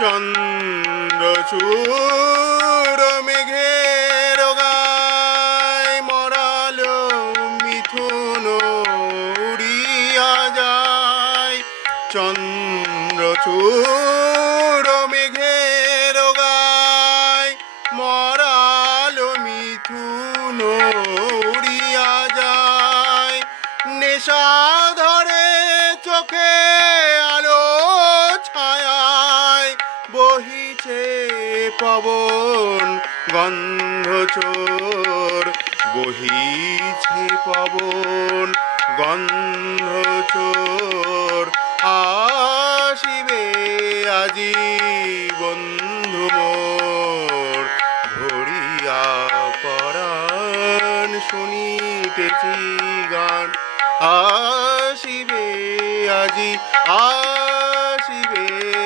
চন্দ্রচূড় মেঘের গায় মরালো মিথুন উড়িয়া যায়। চন্দ্রচূড় মেঘের গায় মরালো মিথুন উড়িয়া যায়। নেশা ধরে চোখে আলো ছায়ায় বহিছে পবন গন্ধচোর, বহিছে পবন গন্ধচোর। আসিবে আজি বন্ধু মোর, ধরিয়া পরাণ শুনিতেছি গান। আসিবে আজি